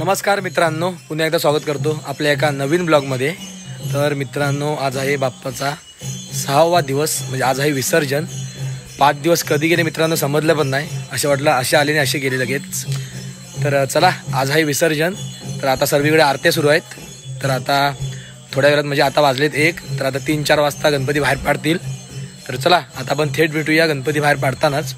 नमस्कार मित्रांनो, पुन्हा एकदा स्वागत करतो आपल्या एका नवीन ब्लॉगमध्ये। तर मित्रांनो, आज आहे बाप्पाचा 6वा दिवस, म्हणजे आज आहे विसर्जन। 5 दिवस कधी गेले मित्रांनो समजलं पण नाही, असे वाटलं असे आले नाही असे गेले लगेच। तर चला, आज आहे विसर्जन। तर आता सर्वीकडे आरत्या सुरू आहेत। तर आता थोड्या वेळात म्हणजे आता वाजलेत 1, तर आता 3-4 वाजता गणपती बाहेर पाडतील। तर चला आता आपण थेट भेटूया गणपती बाहेर पाडतानाच।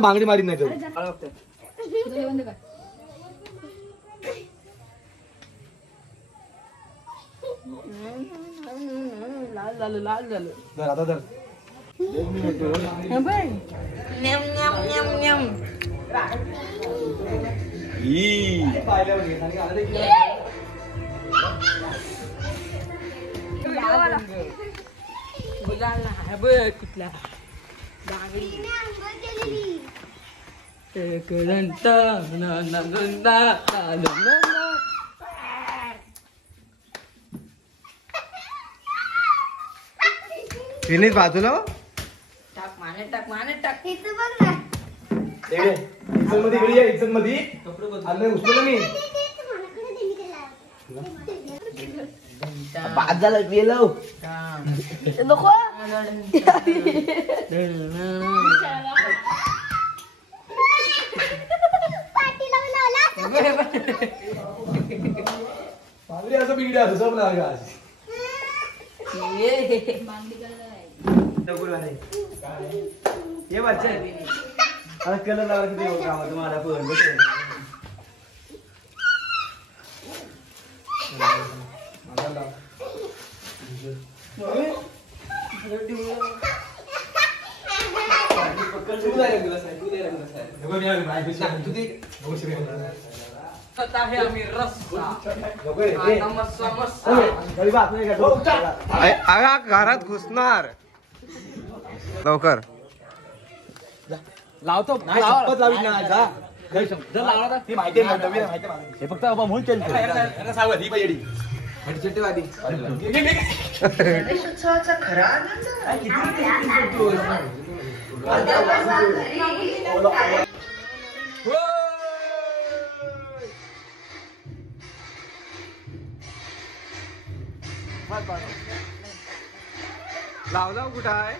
बांगडी मारी नाही लाल झालं आता तर कुठला बाजूला टाक मध्ये बाद झालं गेलो नको असं बिगडे असं सब लागा ये बच्चा अरे कलर लावा किती हो काम तुम्हाला पण घरात घुसणार लवकर लावतो लावी ना माहिती हे फक्त लावला कुठं आहे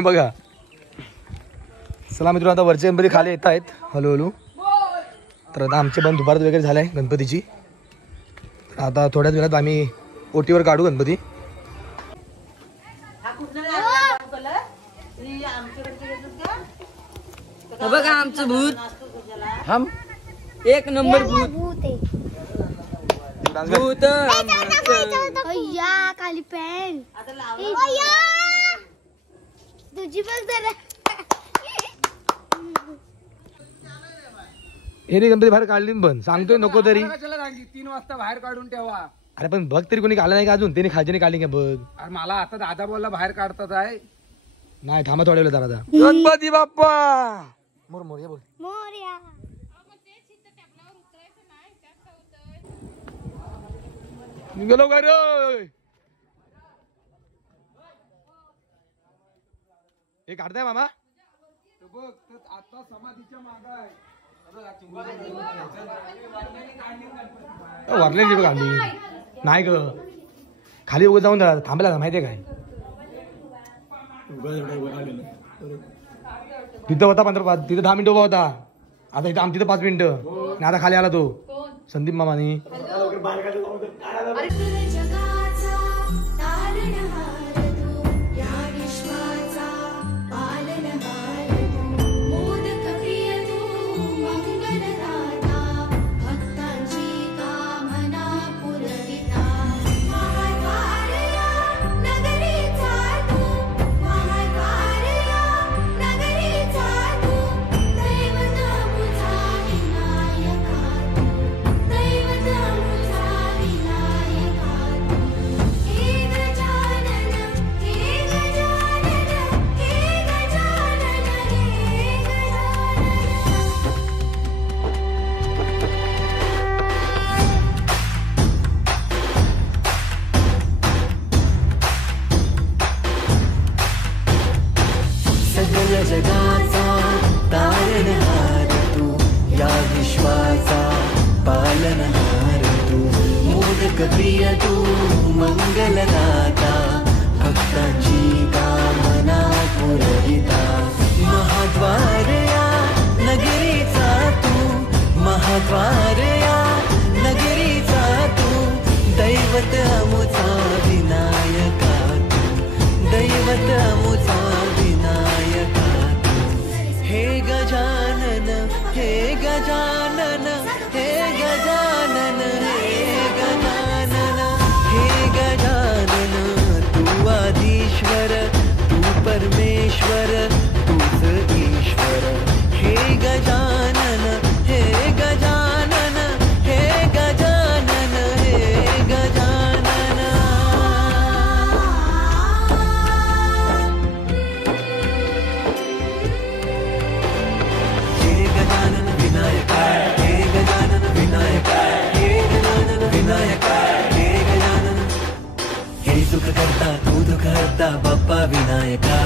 बघा। चला मित्रांनो, आता वरचे गणपती खाली येत आहेत हळूहळू। तर आता आमचे पण दुपार वगैरे झालंय गणपतीची। आता थोड्याच वेळात आम्ही ओटीवर काढू गणपती। बघा आमचं भूत, हम एक नंबर भूत भूत खाली पॅन तुझी बघ जरा। हे रे गणपती बाहेर काढली पण सांगतोय नको तरी 3 वाजता बाहेर काढून ठेवा। अरे पण बघ तरी कोणी काढलं नाही का अजून, त्याने खाजने काढली का बघ। अरे मला आता दादा बोलला बाहेर काढतात आहे। नाही थांबा थोड्या वेळ जरा गणपती बाप्पा मोर मोर ये बोल मोरया। निघालो काय रे हे काढताय मामा आता समाधीच्या माग आहे. वाटले काढली नाही ग खाली उभं जाऊन थांबला माहितीये काय तिथं होता 15 तिथं 10 मिनिटं उभा होता आता इथं तिथं 5 मिनिटं आणि आता खाली आला तो संदीप मामानी जगाचा तारणहार तू या विश्वाचा पालनहार तू मोदक प्रिय तू मंगलदाता भक्तांची कामना पुरविता महाद्वार या नगरीचा तू महाद्वार या नगरीचा तू दैवत अमुचा विनायका तू दैवत अमुचा विनायका हे गजानन हे गजानन हे गजानन हे गजानन हे गजानन तू आदिश्वर तू परमेश्वर तूच ईश्वर हे गजानन हे गजानन हे गजानन हे गजानन सुख करता तू दुख हरता बाप्पा विनायका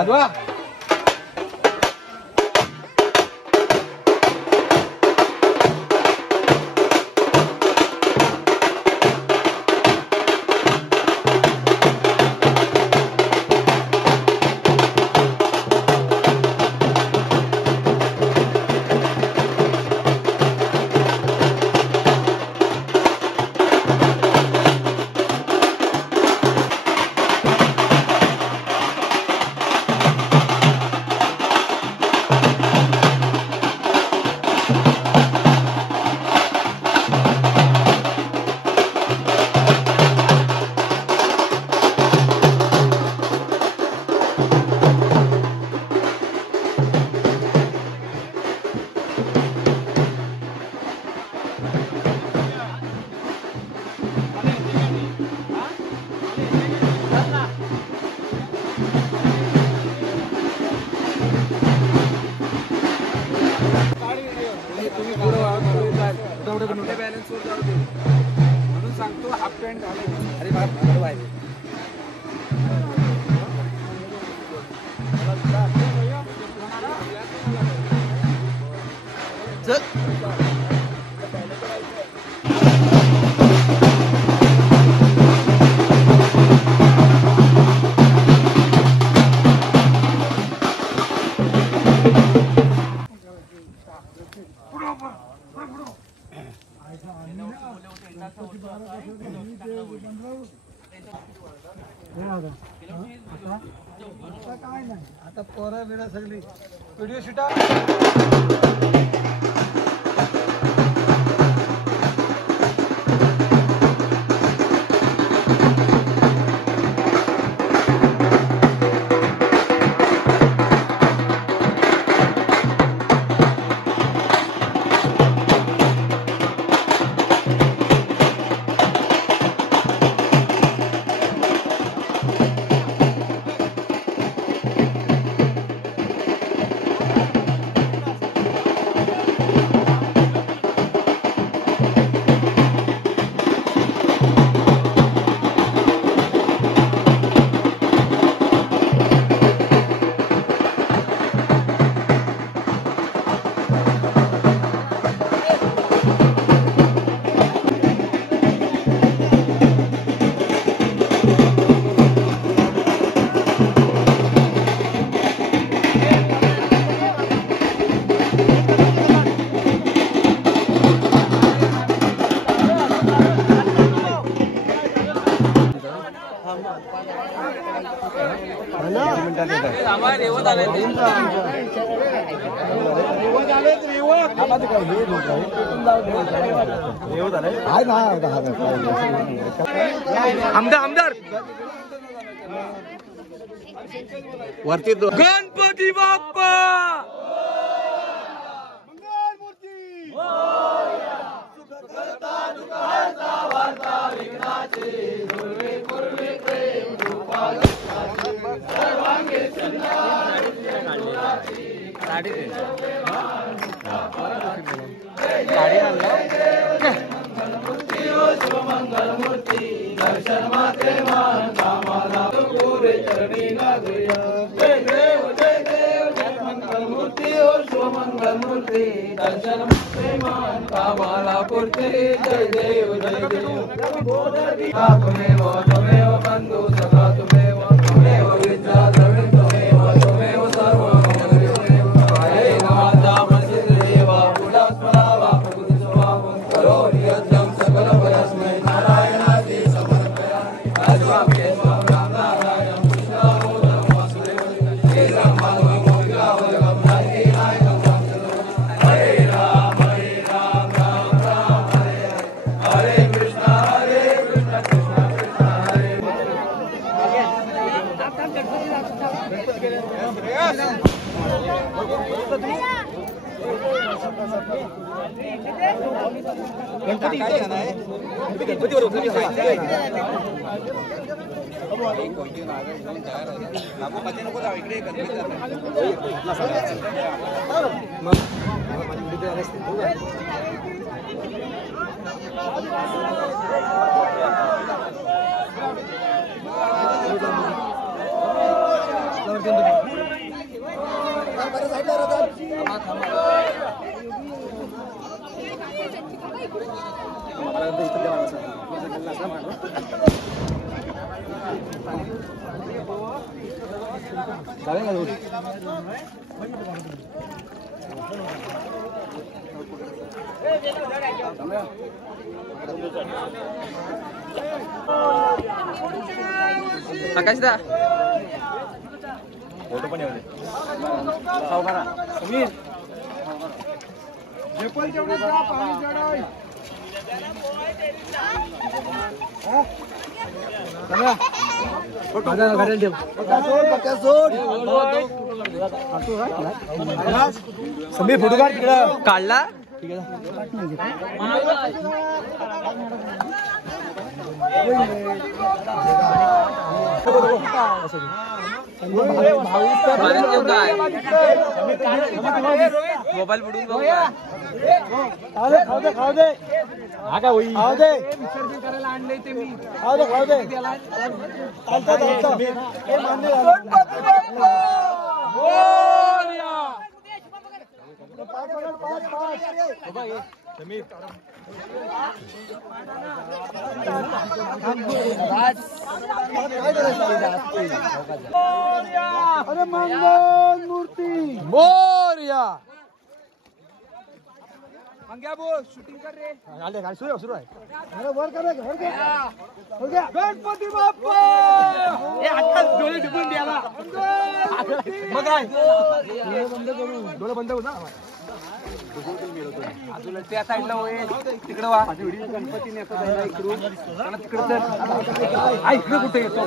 वाजवा. बॅलन्स वर जाऊ दे म्हणून सांगतो. हाफ पॅन्ट घालायची. अरे बरोबर आहे. आता पोरा बिरा सगळी व्हिडिओ शूटा. आमदार वरती गणपती बाप्पा आकाशदा फोटो पण येऊ दे. सावकारा समीर जेपल जेवढे जा पाणी चढाय. चला फोटो घालायला ठेव. पक्का सोड समीर फोटो काढ तिकडं. काढला ठीक आहे. मोबाईल बुडून खाऊ दे हा का होई खाऊ दे विसर्जन करायला आणले ते मी खाऊ दे समीर अरे मंगल मूर्ती मोरया. मंग्या बोल शूटिंग कर रे. आले गाडी सुरू आहे. अरे वर कर गणपती बाप्पा. ए आता डोळे ढुकून द्याला मग काय डोळे बंद करू ना. अजून त्या साईडला होईल तिकडे वा. गणपती नेता इकडून तिकडे इकडे कुठे येतो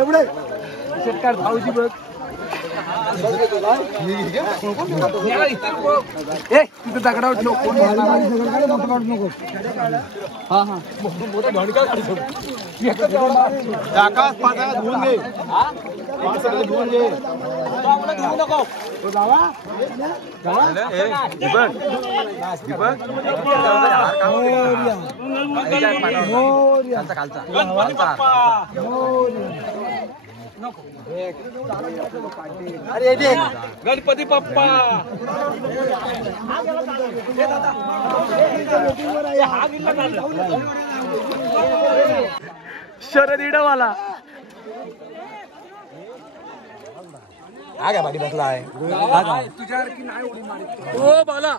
एवढे शेतकार भाऊजी बघ. तिथे दगडावर नको. हा हा आकाश पाच धुवून घे. धुवून घे नको अरे गणपती बाप्पा. शरद इडवाला हा काय पाठी बसला आहे तुझ्यासारखी नाही उडी मारत. ओ बाला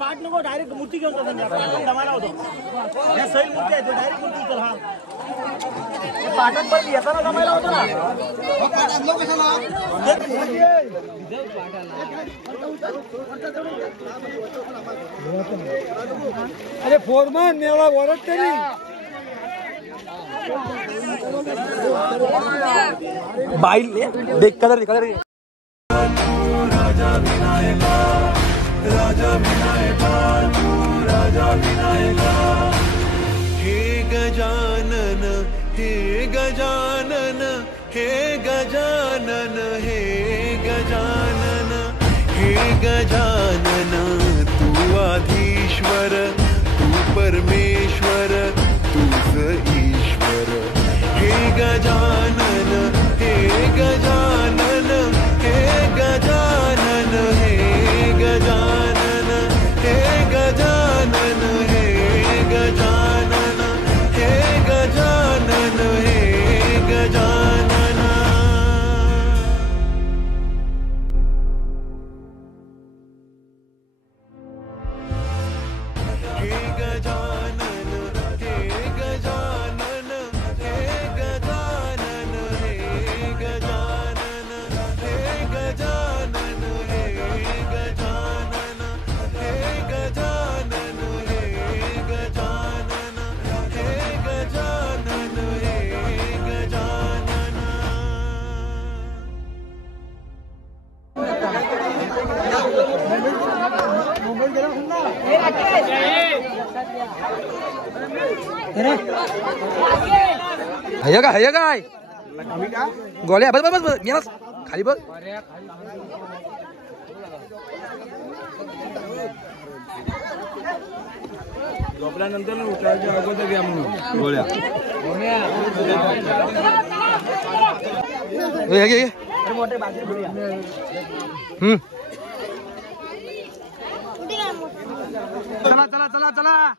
पाठ नको डायरेक्ट मूर्ती घेऊन जमायला होतो. सैल मूर्ती आहे डायरेक्ट मूर्ती उचल. हा पाठात पण येताना जमायला होतो ना. अरे फोरमॅन मेळा ओरडते तरी बाईल देख कलर राजा विनायका तू राजा विनायका. हे गजानन हे गजानन हे गजानन हे गजानन हे गजानन. तू आधीश्वर तू परमेश्वर तूच ईश्वर. हे गजानन हे गजानन हे गजानन हे गजानन हे गजानन हे गजानन हे गजानन हे गजानन. हे गजानन हे गजानन हे गजानन हे गजानन हे गजानन हे गजानन हे गजानन हे गजानन हे गजानन हे गजानन. हय काय गोळ्या बस बस बस खाली बघ. झोपल्यानंतर उठायच्या अगोदर घ्या म्हणून गोळ्या. चला चला चला चला.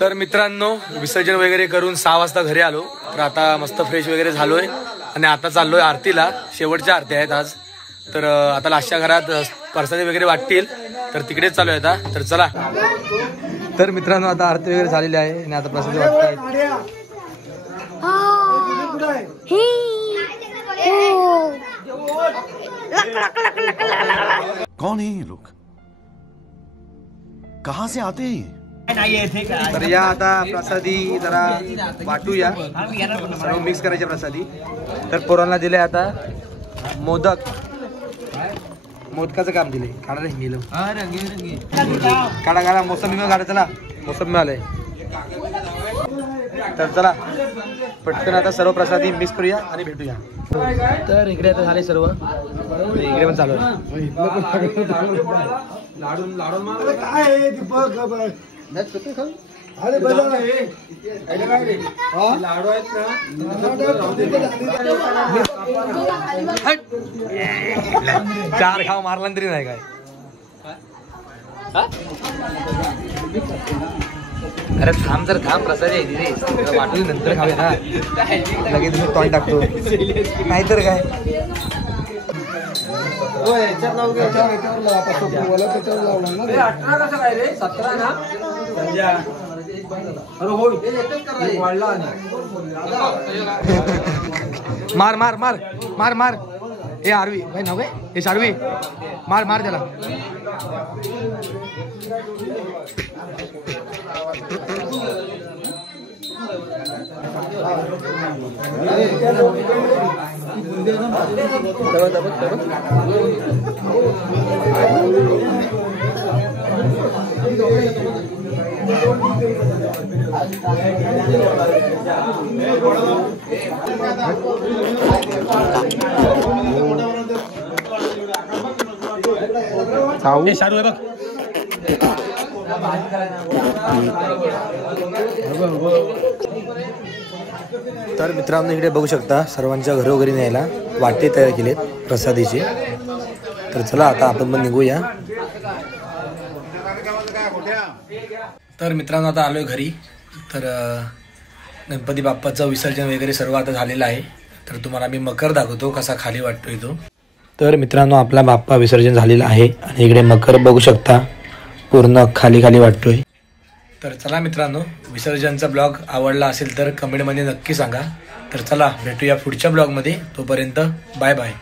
तर मित्रांनो विसर्जन वगैरे करून 6 वाजता घरी आलो. तर आता मस्त फ्रेश वगैरे झालोय आणि आता चाललोय आरतीला. शेवटच्या आरती आहेत आज. तर आता लास्टच्या घरात प्रसादी वगैरे वाटतील तर तिकडेच चालू आहे आता. तर चला. तर मित्रांनो आता आरती वगैरे झालेली आहे आणि आता प्रसादी वाटतायत. कौन है ये लोग, कहाँ से आते हैं ये? तर या आता प्रसादी जरा वाटूया. सर्व मिक्स करायच्या प्रसादी. तर पोरांना दिले आता मोदक. मोदकाचं काम दिले. काढा रे गेलो. काढा काढा. मोसंबी काढा. चला मोसंबी आलंय. तर चला पटकन आता सर्व प्रसादी मिक्स करूया आणि भेटूया. तर इकडे आता झाले सर्व. इकडे पण चालू आहे. चार खाव मारला तरी नाही काय. अरे थांब तर थांब. प्रसाद आहे रे. वाटून नंतर खावे ना. लगेच मी तोंड टाकतो नाहीतर काय. मार मार मार मार मार. हे आरवी भाई नाव काय. हे शारवी मार मार त्याला. तर मित्रांनो इकडे बघू शकता सर्वांच्या घरोघरी न्यायला वाटे तयार केलेत प्रसादीचे. तर चला आता आपण पण निघूया. तर मित्रांनो आता आलोय घरी. तर गणपती बाप्पाचं विसर्जन वगैरे सर्व आता झालेलं आहे. तर तुम्हाला मी मकर दाखवतो कसा खाली वाटतोय तो. तर मित्रांनो आपला बाप्पा विसर्जन झालेला आहे आणि इकडे मकर बघू शकता पूर्ण खाली खाली वाटतोय. तर चला मित्रांनो विसर्जनचा ब्लॉग आवडला असेल तर कमेंटमध्ये नक्की सांगा. तर चला भेटूया पुढच्या ब्लॉगमध्ये. तोपर्यंत बाय बाय.